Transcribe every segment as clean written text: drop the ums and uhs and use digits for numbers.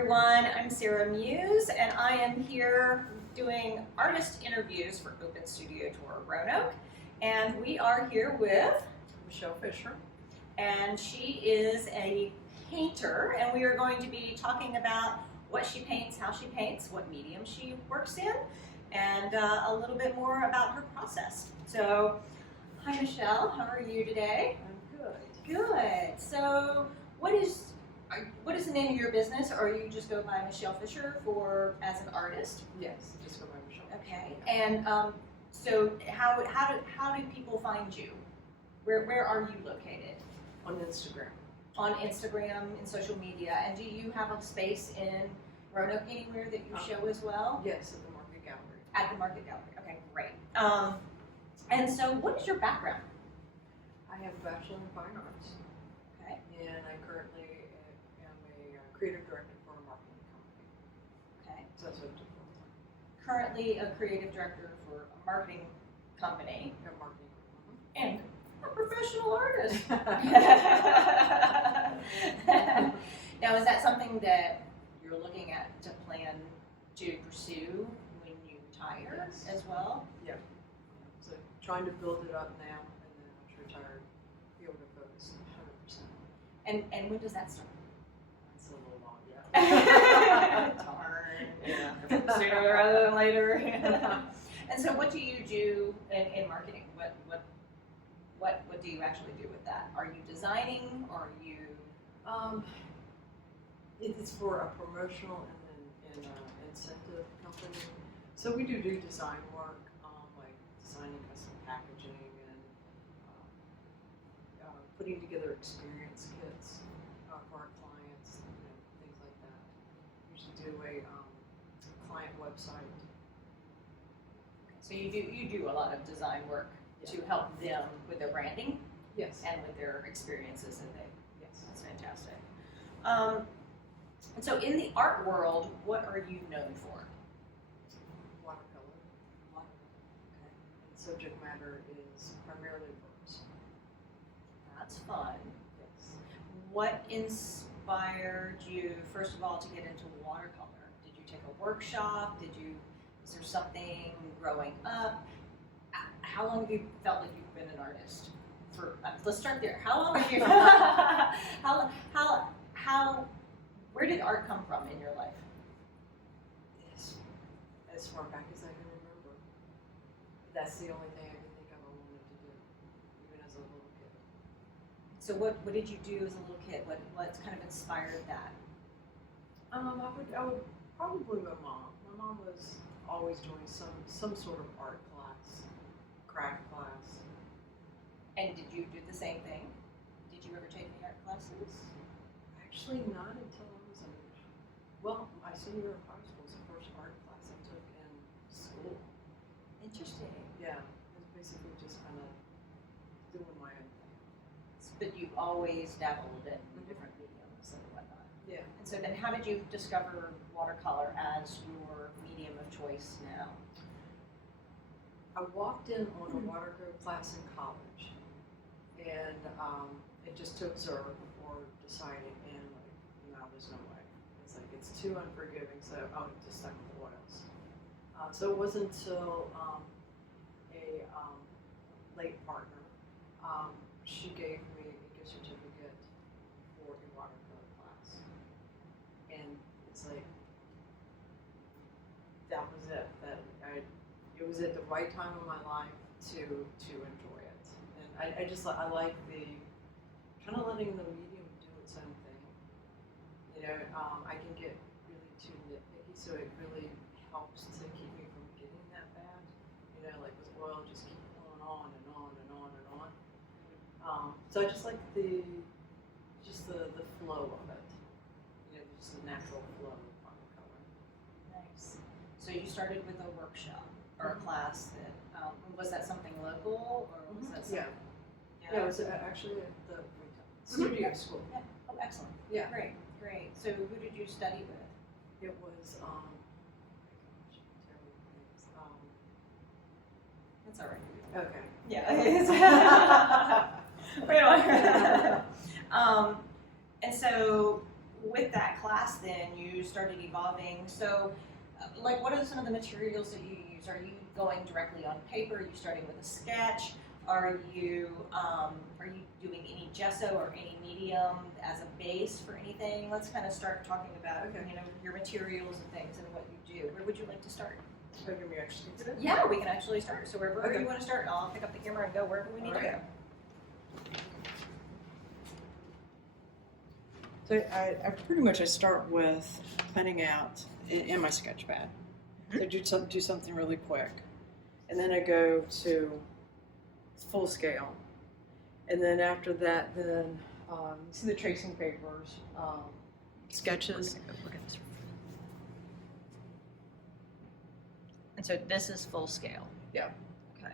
everyone. I'm Sarah Muse, and I am here doing artist interviews for Open Studio Tour Roanoke. And we are here with Michelle Fisher. And she is a painter, and we are going to be talking about what she paints, how she paints, what medium she works in, and a little bit more about her process. So, hi Michelle, how are you today? I'm good. Good. So, what is the name of your business, or you just go by Michelle Fisher as an artist? Yes, just go by Michelle. Okay. And so how do people find you? Where are you located? On Instagram. On Instagram and social media. And do you have a space in Roanoke anywhere that you show as well? Yes, at the Market Gallery. At the Market Gallery. Okay, great. And so, what is your background? I have a Bachelor in Fine Arts. Okay. And I currently am a creative director for a marketing company. Okay. So that's what I do full time. Currently a creative director for a marketing company. A marketing. And a professional artist. Now, is that something that you're looking at to plan to pursue when you retire as well? Yeah. So trying to build it up now, and then once you're retired, be able to focus 100%. And when does that start? That's a little long, yeah. Darn. Yeah. Sooner rather than later. And so, what do you do in marketing? What do you actually do with that? Are you designing, or are you? It's for a promotional and incentive company. So we do design work, like designing custom packaging and putting together experience kits for our clients, things like that. We usually do a client website. So you do a lot of design work to help them with their branding. Yes. And with their experiences that they. Yes. That's fantastic. And so in the art world, what are you known for? Watercolor. Okay. And subject matter is primarily birds. That's fun. Yes. What inspired you, first of all, to get into watercolor? Did you take a workshop? Is there something growing up? How long have you felt like you've been an artist? Let's start there. How long have you? Where did art come from in your life? Yes. As far back as I can remember. That's the only thing I can think of I wanted to do, even as a little kid. So what did you do as a little kid? What kind of inspired that? I would probably my mom. My mom was always doing some sort of art class, craft class. And did you do the same thing? Did you ever take any art classes? Actually, not until I was my senior year of high school was the first art class I took in school. Interesting. Yeah, it was basically just kind of doing my own thing. But you always dabbled in different mediums and whatnot. Yeah. And so then how did you discover watercolor as your medium of choice now? I walked in on a watercolor class in college, and it just to observe before deciding, and like, no, there's no way. It's like, it's too unforgiving, so I would just stuck with oils. So it wasn't until a late partner, she gave me a gift certificate for a watercolor class. And it's like, that was it. It was at the right time in my life to enjoy it. And I like the kind of letting the medium do its own thing. I can get really too nitpicky, so it really helps to keep me from getting that bad. Like with oil, just keep going on and on and on and on. So I just like the flow of it. Just the natural flow of watercolor. Nice. So you started with a workshop or a class that, was that something local, or was that something? Yeah, it was actually at the studio school. Yeah. Oh, excellent. Yeah. Great. So who did you study with? It was, oh my gosh, terrible names. That's all right. Okay. Yeah. And so with that class, then you started evolving. So, like, what are some of the materials that you use? Are you going directly on paper? Are you starting with a sketch? Are you doing any gesso or any medium as a base for anything? Let's kind of start talking about your materials and things and what you do. Where would you like to start? So can we actually do it? Yeah, we can actually start. So wherever Okay. you want to start, I'll pick up the camera and go wherever we need to go. So I pretty much I start with planning out in my sketch pad. So do something really quick, and then I go to full scale, and then after that, then see the tracing papers, sketches. Look at this. And so this is full scale. Yeah. Okay.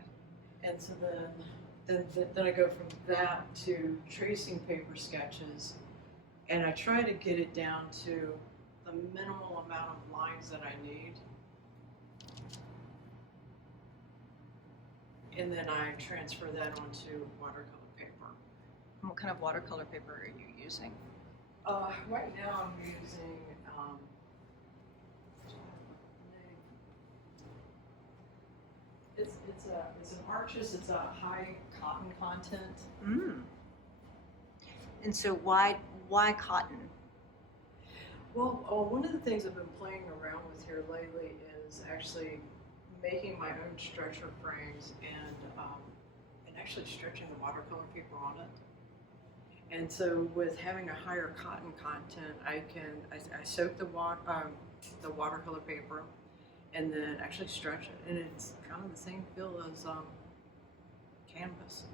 And so then I go from that to tracing paper sketches, and I try to get it down to the minimal amount of lines that I need. And then I transfer that onto watercolor paper. What kind of watercolor paper are you using? Right now I'm using it's an Arches. It's a high cotton content. Mm. And so why cotton? Well, one of the things I've been playing around with here lately is actually making my own stretcher frames and actually stretching the watercolor paper on it. And so with having a higher cotton content, I soak the watercolor paper and then actually stretch it, and it's kind of the same feel as canvas,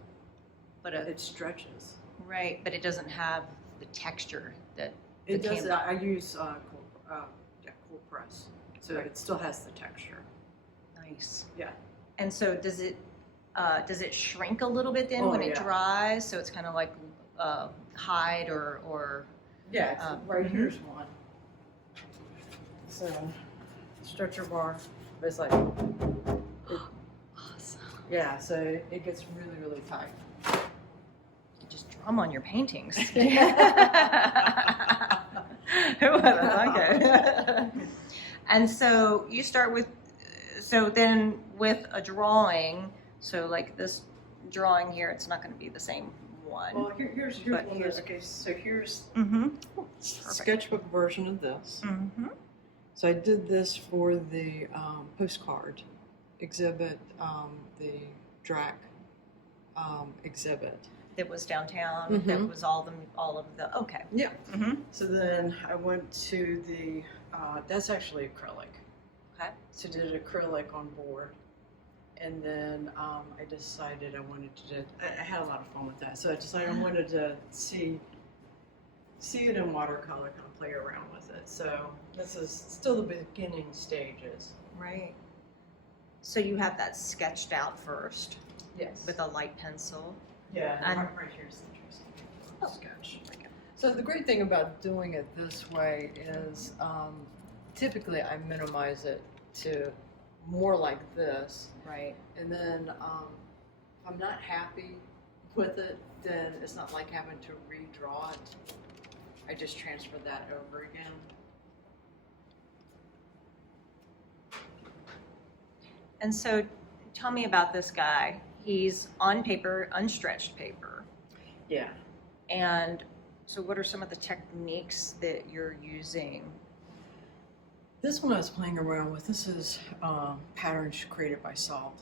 But it stretches. right, but it doesn't have the texture that It does. canvas. I use cool press, so it still has the texture. Nice. Yeah. And so does it shrink a little bit then when it yeah. dries? So it's kind of like hide or Yeah, it's right mhm. here's one. So stretcher bar, but it's like awesome. yeah, so it gets really really tight. You just drum on your paintings. Who would have thought it? And so you start with, so then with a drawing, so like this drawing here, it's not going to be the same one. Well, here's But one. here's- Okay, so here's Mm-hmm. sketchbook version of this. Mm-hmm. So I did this for the postcard exhibit, the DRAC exhibit. That was downtown. Mhm. That was all of the okay. Yeah. Mm-hmm. So then I went to the, that's actually acrylic. Okay. So did acrylic on board. And then I decided I wanted to, I had a lot of fun with that. So I decided I wanted to see it in watercolor, kind of play around with it. So this is still the beginning stages. Right. So you have that sketched out first Yes. with a light pencil. Yeah, And- right here's the tracing paper sketch. There we go. So the great thing about doing it this way is typically I minimize it to more like this, Right. and then if I'm not happy with it, then it's not like having to redraw it. I just transfer that over again. And so tell me about this guy. He's on paper, unstretched paper. Yeah. And so what are some of the techniques that you're using? This one I was playing around with. This is patterns created by Salt.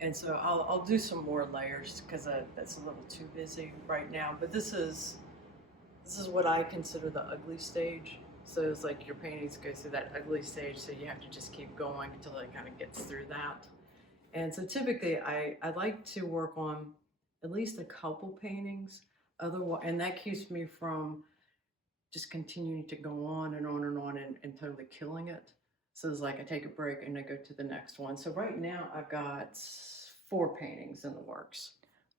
And so I'll do some more layers because that's a little too busy right now. But this is what I consider the ugly stage. So it's like your paintings go through that ugly stage, so you have to just keep going until it kind of gets through that. And so typically I like to work on at least a couple paintings. Otherwise, and that keeps me from just continuing to go on and on and on and totally killing it. So it's like I take a break and I go to the next one. So right now I've got 4 paintings in the works.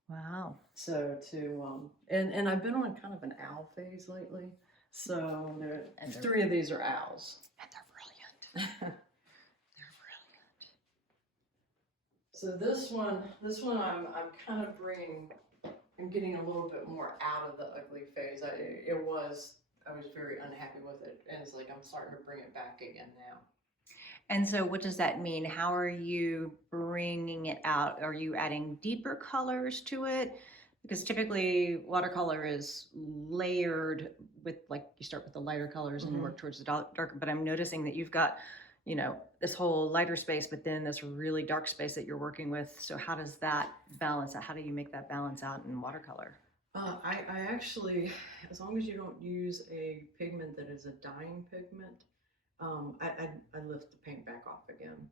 Wow. So and I've been on kind of an owl phase lately. So And they're- 3 of these are owls. And they're brilliant. They're brilliant. So this one I'm kind of I'm getting a little bit more out of the ugly phase. It was I was very unhappy with it, and it's like I'm starting to bring it back again now. And so what does that mean? How are you bringing it out? Are you adding deeper colors to it? Because typically watercolor is layered with, like, you start with the lighter colors and work towards the darker, but I'm noticing that you've got, you know, this whole lighter space, but then this really dark space that you're working with. So how does that balance out? How do you make that balance out in watercolor? I actually, as long as you don't use a pigment that is a dyeing pigment, I lift the paint back off again.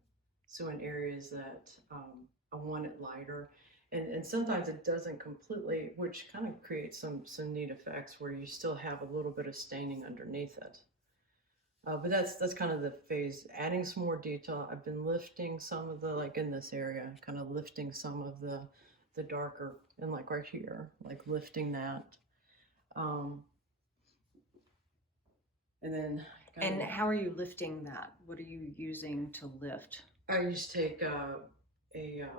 So in areas that I want it lighter, and sometimes it doesn't completely, which kind of creates some neat effects where you still have a little bit of staining underneath it. But that's kind of the phase, adding some more detail. I've been lifting some of the, like in this area, kind of lifting some of the darker, and like right here, like lifting that. And then And how are you lifting that? What are you using to lift? I used to take a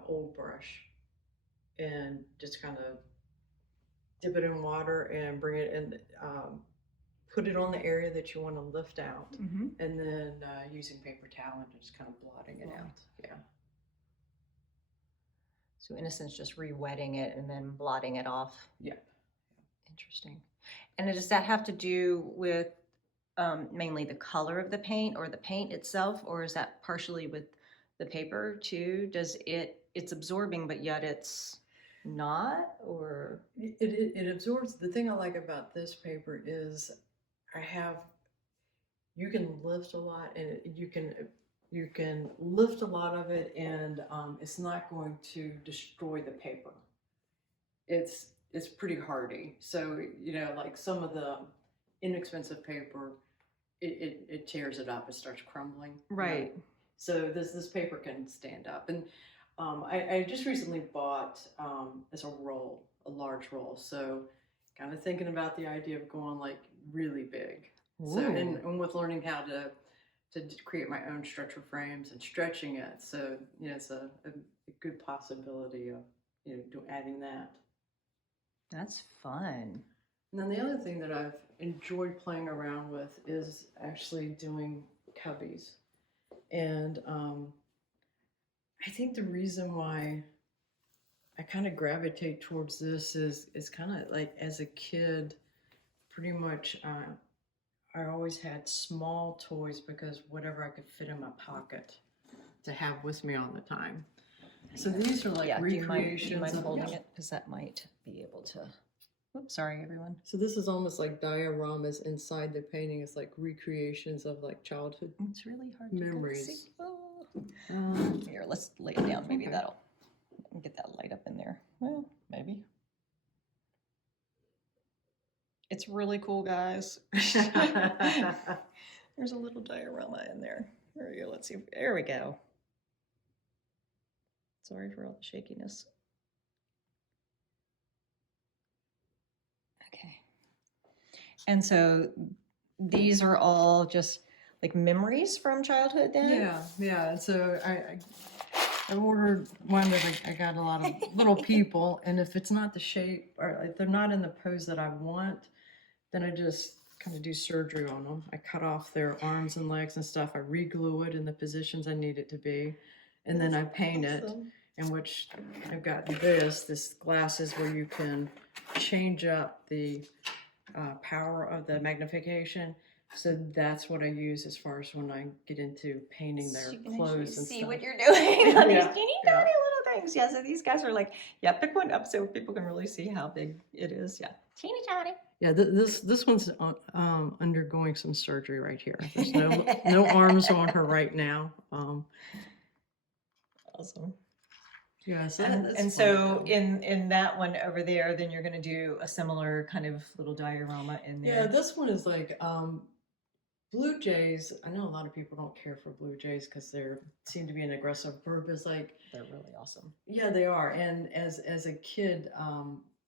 old brush and just kind of dip it in water and bring it in, put it on the area that you want to lift out, Mm-hmm. and then using paper towel and just kind of blotting it out. Yeah. So in a sense, just re-wetting it and then blotting it off. Yep. Interesting. And does that have to do with mainly the color of the paint or the paint itself, or is that partially with the paper too? Does it's absorbing, but yet it's not, or? It absorbs. The thing I like about this paper is you can lift a lot, and you can lift a lot of it, and it's not going to destroy the paper. It's pretty hardy. So, you know, like some of the inexpensive paper, it tears it up, it starts crumbling. Right. You know? So this paper can stand up. And I just recently bought as a large roll. So kind of thinking about the idea of going like really big. Ooh. So and with learning how to create my own stretcher frames and stretching it. So, you know, it's a good possibility of, you know, adding that. That's fun. And then the other thing that I've enjoyed playing around with is actually doing cubbies. And I think the reason why I kind of gravitate towards this is kind of like as a kid, pretty much I always had small toys because whatever I could fit in my pocket to have with me all the time. So these are like recreations. Do you mind of, holding it? Because that might be able to. Oops, sorry, everyone. So this is almost like dioramas inside the painting. It's like recreations of like childhood It's really hard memories. to see. Here, let's lay it down. Maybe that'll get that light up in there. Well, maybe. It's really cool, guys. There's a little diorama in there. There we go. Let's see. There we go. Sorry for all the shakiness. Okay. And so these are all just like memories from childhood then? Yeah. So I ordered one that I got a lot of little people, and if it's not the shape or if they're not in the pose that I want, then I just kind of do surgery on them. I cut off their arms and legs and stuff. I re-glue it in the positions I need it to be, and then I paint it. In which I've got this glasses where you can change up the power of the magnification. So that's what I use as far as when I get into painting their clothes and see stuff. what you're doing on these Yeah, teeny yeah. tiny little things. Yeah, so these guys are like, yeah, pick one up so people can really see how big it is. Yeah, teeny tiny. Yeah, this one's undergoing some surgery right here. There's no arms on her right now. Awesome. Yeah, so And that's so fun. in that one over there, then you're going to do a similar kind of little diorama in there. Yeah, this one is like blue jays. I know a lot of people don't care for blue jays because they seem to be an aggressive bird. It's like They're really awesome. yeah, they are. And as a kid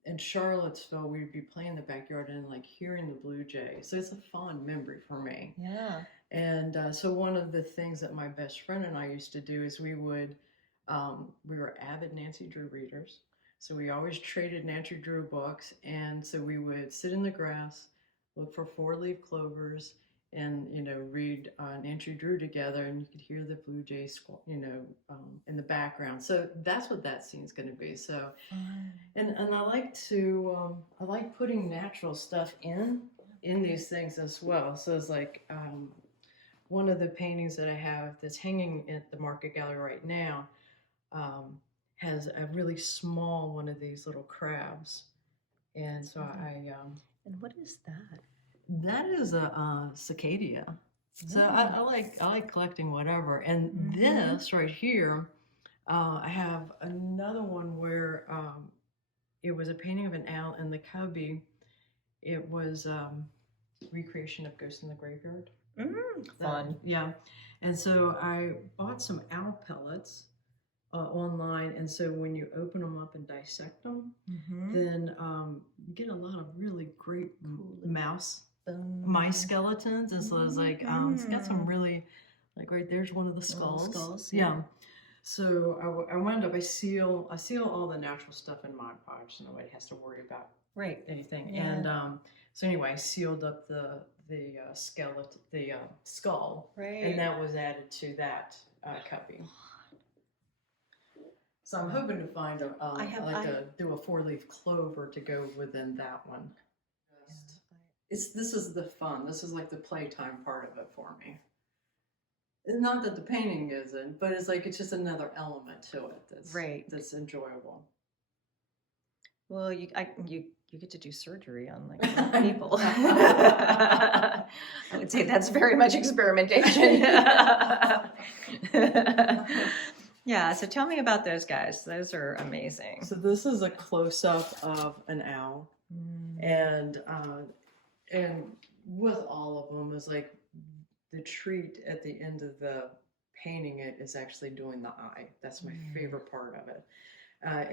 in Charlottesville, we'd be playing in the backyard and like hearing the blue jay. So it's a fond memory for me. Yeah. And so one of the things that my best friend and I used to do is we were avid Nancy Drew readers. So we always traded Nancy Drew books. And so we would sit in the grass, look for 4-leaf clovers, and read Nancy Drew together, and you could hear the blue jays, in the background. So that's what that scene's going to be. So, and I like to I like putting natural stuff in these things as well. So it's like one of the paintings that I have that's hanging at the Market Gallery right now has a really small one of these little crabs, and so And what is that? that is a cicada. So I like collecting whatever. And this right here, I have another one where it was a painting of an owl in the cubby. It was recreation of Ghost in the Graveyard. Fun. Yeah. And so I bought some owl pellets online, and so when you open them up and dissect them, then you get a lot of really great mice skeletons, and so it's like it's got some really, like right there's one of the skulls. Yeah. So I wound up I seal all the natural stuff in Mod Podge, so nobody has to worry about anything. Yeah. And so anyway, I sealed up the skeleton, the skull, and that was added to that cubby. So I'm hoping to find do a 4-leaf clover to go within that one. This is the fun. This is like the playtime part of it for me. And not that the painting isn't, but it's like it's just another element to it that's enjoyable. Well, you get to do surgery on like real people. I would say that's very much experimentation. Yeah, so tell me about those guys. Those are amazing. So this is a close-up of an owl, and with all of them is like the treat at the end of the painting. It is actually doing the eye. That's my favorite part of it,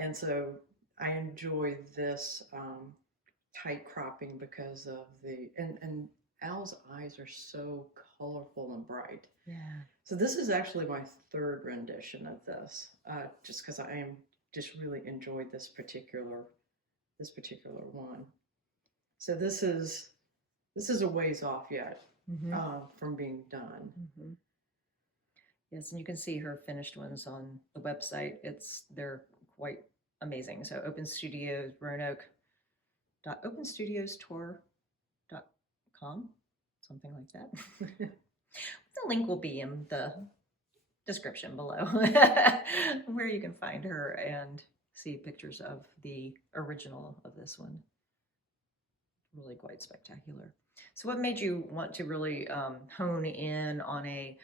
and so I enjoy this tight cropping because of and owl's eyes are so colorful and bright. Yeah. So this is actually my 3rd rendition of this, just because I am just really enjoyed this particular one. So this is a ways off yet from being done. Yes, and you can see her finished ones on the website. They're quite amazing. So Open Studios Roanoke openstudiostour.com, something like that. The link will be in the description below where you can find her and see pictures of the original of this one. Really quite spectacular. So what made you want to really hone in on a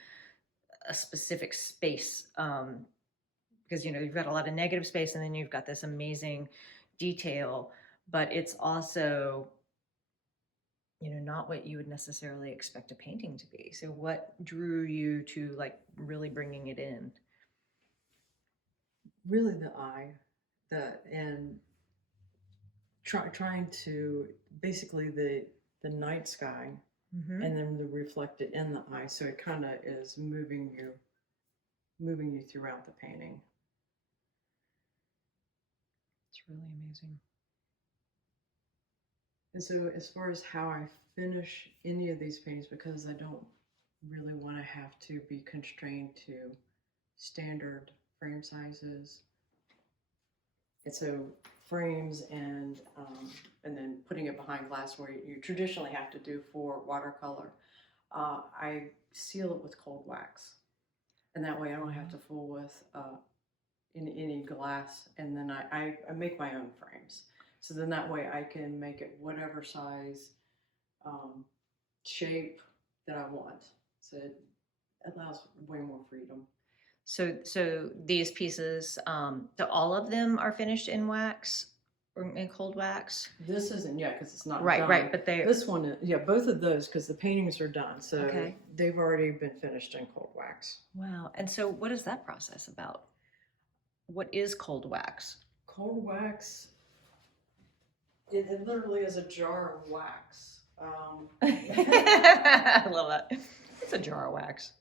specific space? Because you've got a lot of negative space, and then you've got this amazing detail, but it's also not what you would necessarily expect a painting to be. So what drew you to like really bringing it in? Really the eye, and trying to basically the night sky, and then the reflected in the eye, so it kind of is moving you throughout the painting. It's really amazing. And so as far as how I finish any of these paintings, because I don't really want to have to be constrained to standard frame sizes, and so frames and then putting it behind glass where you traditionally have to do for watercolor, I seal it with cold wax, and that way I don't have to fool with any glass, and then I make my own frames. So then that way I can make it whatever size, shape that I want. So it allows way more freedom. So these pieces, so all of them are finished in wax or in cold wax? This isn't yet because it's not done. Right, but this one, both of those, because the paintings are done. So okay. They've already been finished in cold wax. Wow. And so what is that process about? What is cold wax? Cold wax, it literally is a jar of wax. I love that. It's a jar of wax.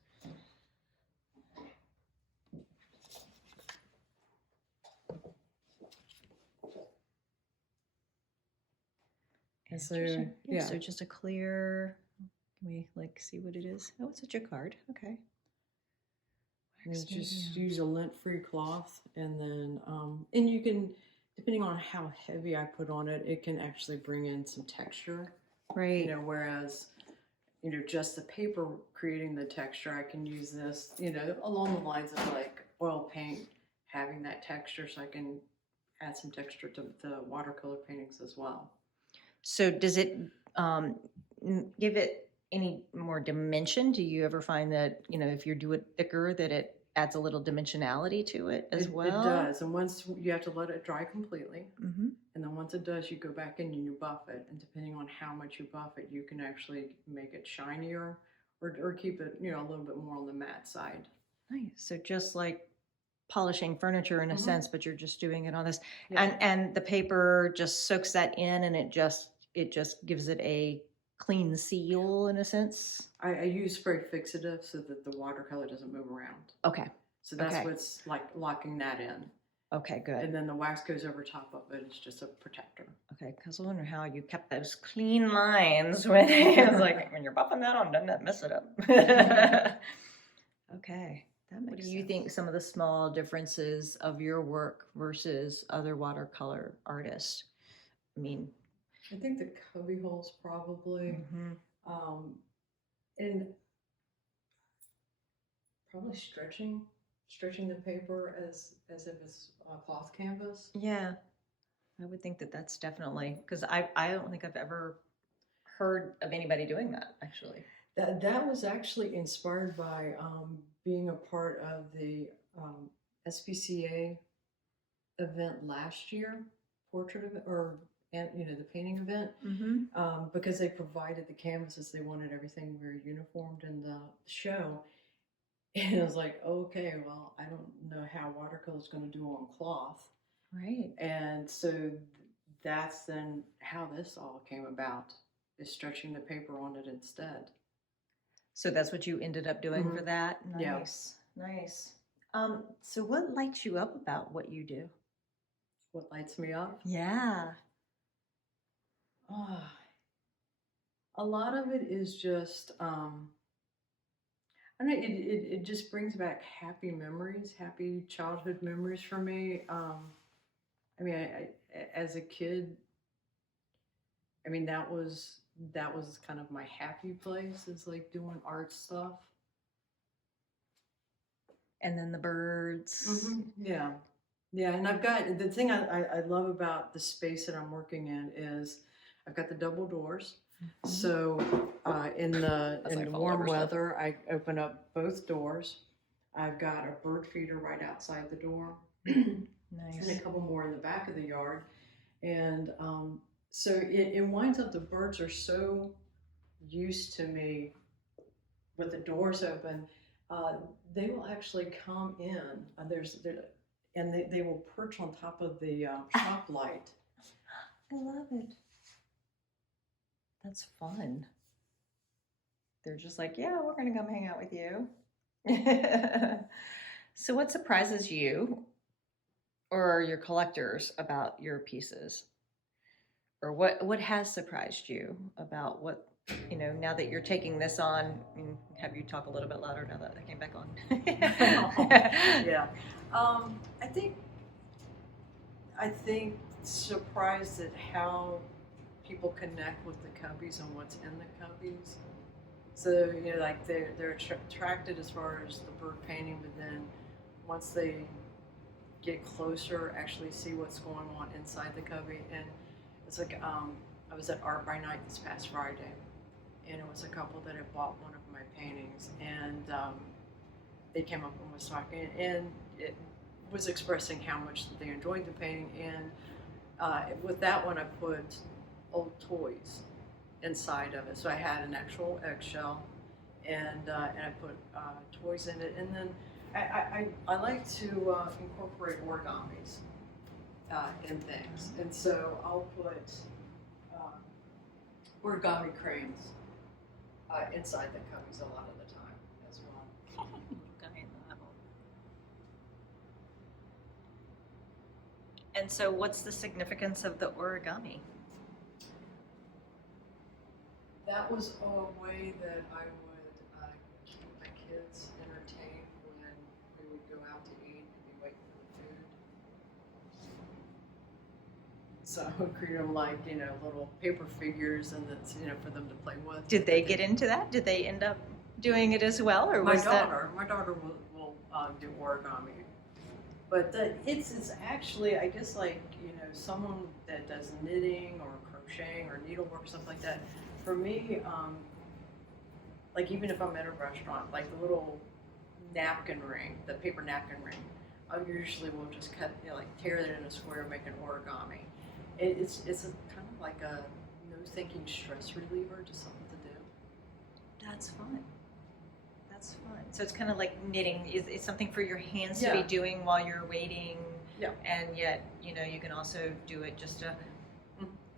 And so, Interesting. yeah. So just a clear, can we like see what it is? Oh, it's a jacquard. Okay. And Wax just medium. use a lint-free cloth, and then and you can, depending on how heavy I put on it, it can actually bring in some texture. Right. You know, whereas just the paper creating the texture, I can use this, along the lines of like oil paint having that texture, so I can add some texture to the watercolor paintings as well. So does it give it any more dimension? Do you ever find that, if you do it thicker, that it adds a little dimensionality to it as well? It does, and once you have to let it dry completely, Mm-hmm. and then once it does, you go back in and you buff it, and depending on how much you buff it, you can actually make it shinier or keep it, a little bit more on the matte side. Nice. So just like polishing furniture in a Mhm. sense, but you're just doing it on this, Yeah. and the paper just soaks that in, and it just gives it a clean seal in a sense. I use spray fixative so that the watercolor doesn't move around. Okay. So that's Okay. what's like locking that in. Okay. Good. And then the wax goes over top of it. It's just a protector. Okay, because I wonder how you kept those clean lines when it's like when you're buffing that on, doesn't that mess it up? Okay, That what makes do you sense. think some of the small differences of your work versus other watercolor artists? I mean, I think the cubby holes probably, and probably stretching the paper as if it's cloth canvas. yeah, I would think that that's definitely because I don't think I've ever heard of anybody doing that actually. That was actually inspired by being a part of the SPCA event last year, portrait event, the painting event, Mm-hmm. because they provided the canvases. They wanted everything very uniformed in the show, and it was like, okay, well, I don't know how watercolor is going to do on cloth, Right. and so that's then how this all came about, is stretching the paper on it instead. So that's what you ended up doing for Mhm. that? Yeah. Nice. Nice. So what lights you up about what you do? What lights me up? Yeah. Ah, a lot of it is just, I don't know, it just brings back happy memories, happy childhood memories for me. I mean, as a kid, I mean, that was kind of my happy place, is like doing art stuff. And then the birds. Yeah. Yeah, and I've got, the thing I love about the space that I'm working in is I've got the double doors. So in the That's like fall warm over stuff. weather, I open up both doors. I've got a bird feeder right outside the door, and Nice. a couple more in the back of the yard. And so it winds up, the birds are so used to me with the doors open, they will actually come in. And they will perch on top of the shop light. I love it. That's fun. They're just like, yeah, we're going to come hang out with you. So what surprises you or your collectors about your pieces? Or what has surprised you about what, now that you're taking this on, have you talk a little bit louder now that I came back on? Yeah. I think surprised at how people connect with the cubbies and what's in the cubbies. So, like they're attracted as far as the bird painting, but then once they get closer, actually see what's going on inside the cubby. And it's like, I was at Art by Night this past Friday, and it was a couple that had bought one of my paintings, and they came up and was talking, and it was expressing how much they enjoyed the painting. And with that one, I put old toys inside of it. So I had an actual eggshell, and I put toys in it. And then I like to incorporate origamis in things, and so I'll put origami cranes inside the cubbies a lot of the time as well. And so what's the significance of the origami? That was a way that I would keep my kids entertained when we would go out to eat and be waiting for the food. So I would create them like, little paper figures and that's, for them to play with. Did they get into that? Did they end up doing it as well, or was My daughter will do origami. But it's actually, I guess, like, someone that does knitting or crocheting or needlework, stuff like that. For me, like even if I'm at a restaurant, like the little napkin ring, the paper napkin ring, I usually will just cut, tear it in a square, make an origami. It's a kind of like a no thinking stress reliever, just something to do. That's fun. That's fun. So it's kind of like knitting. It's something for your hands to be Yeah. doing while you're waiting. Yeah. And yet, you can also do it just a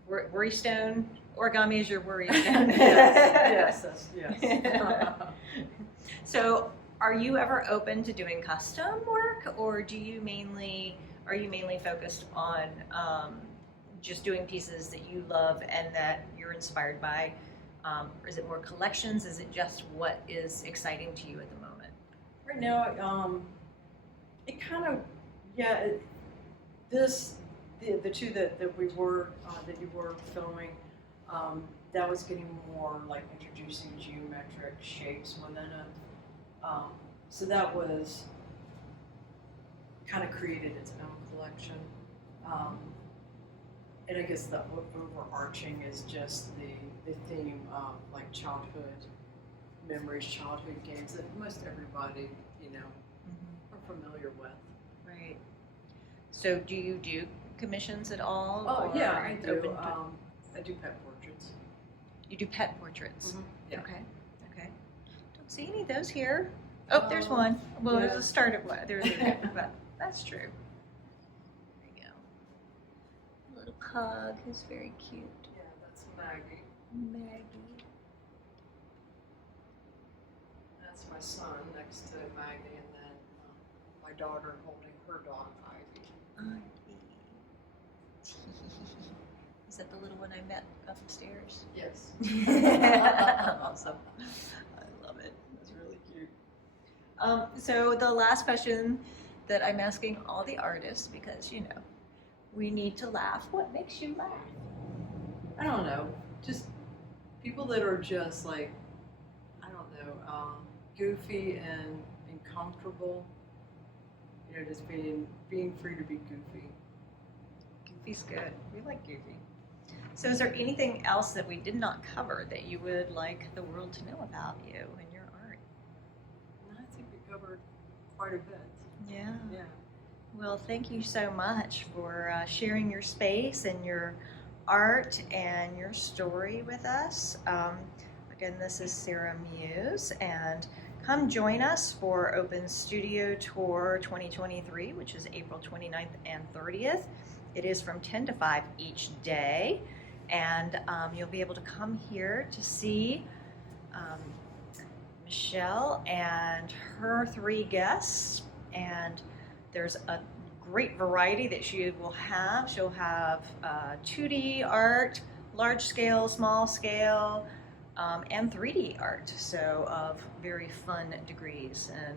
worry stone. Origami is your worry stone. yes. Yes. So, are you ever open to doing custom work, or are you mainly focused on just doing pieces that you love and that you're inspired by? Or is it more collections? Is it just what is exciting to you at the moment? Right now, it kind of, the two that we were that you were filming, that was getting more like introducing geometric shapes within it. So that was kind of created its own collection. And I guess the overarching is just the theme of like childhood memories, childhood games that most everybody, are familiar with. Right. So, do you do commissions at all? Oh, or yeah, are I you do. open to- I do pet portraits. You do pet portraits. Yeah. Okay. Don't see any of those here. Oh, there's one. Well, there's a yes. start of one. There's a but that's true. There you go. A little pug who's very cute. Yeah, that's Maggie. Maggie. That's my son next to Maggie, and then my daughter holding her dog, Ivy. Is that the little one I met upstairs? Yes. Awesome. I love it. That's really cute. So the last question that I'm asking all the artists, because we need to laugh. What makes you laugh? I don't know. Just people that are just like, I don't know, goofy and comfortable. Just being free to be goofy. Goofy's good. We like Goofy. So is there anything else that we did not cover that you would like the world to know about you and your art? And I think we covered quite a bit. Yeah. Yeah. Well, thank you so much for sharing your space and your art and your story with us. Again, this is Sarah Muse, and come join us for Open Studio Tour 2023, which is April 29th and 30th. It is from 10 to 5 each day, and you'll be able to come here to see Michelle and her 3 guests, and there's a great variety that she will have. She'll have 2D art, large scale, small scale, and 3D art, so of very fun degrees. And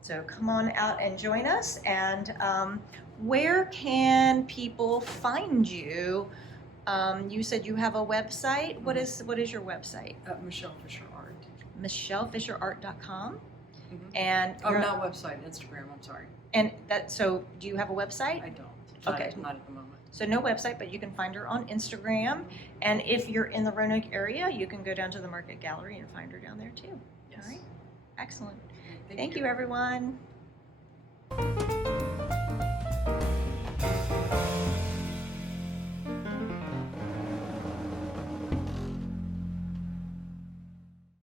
so come on out and join us. And where can people find you? You said you have a website. What is your website? Michelle Fisher Art. MichelleFisherArt.com. Mhm. And Oh, you're- not website, Instagram. I'm sorry. and that. So do you have a website? I don't. Okay. Not at the moment. So no website, but you can find her on Instagram. And if you're in the Roanoke area, you can go down to the Market Gallery and find her down there too. Yes. All right. Excellent. Thank you, everyone.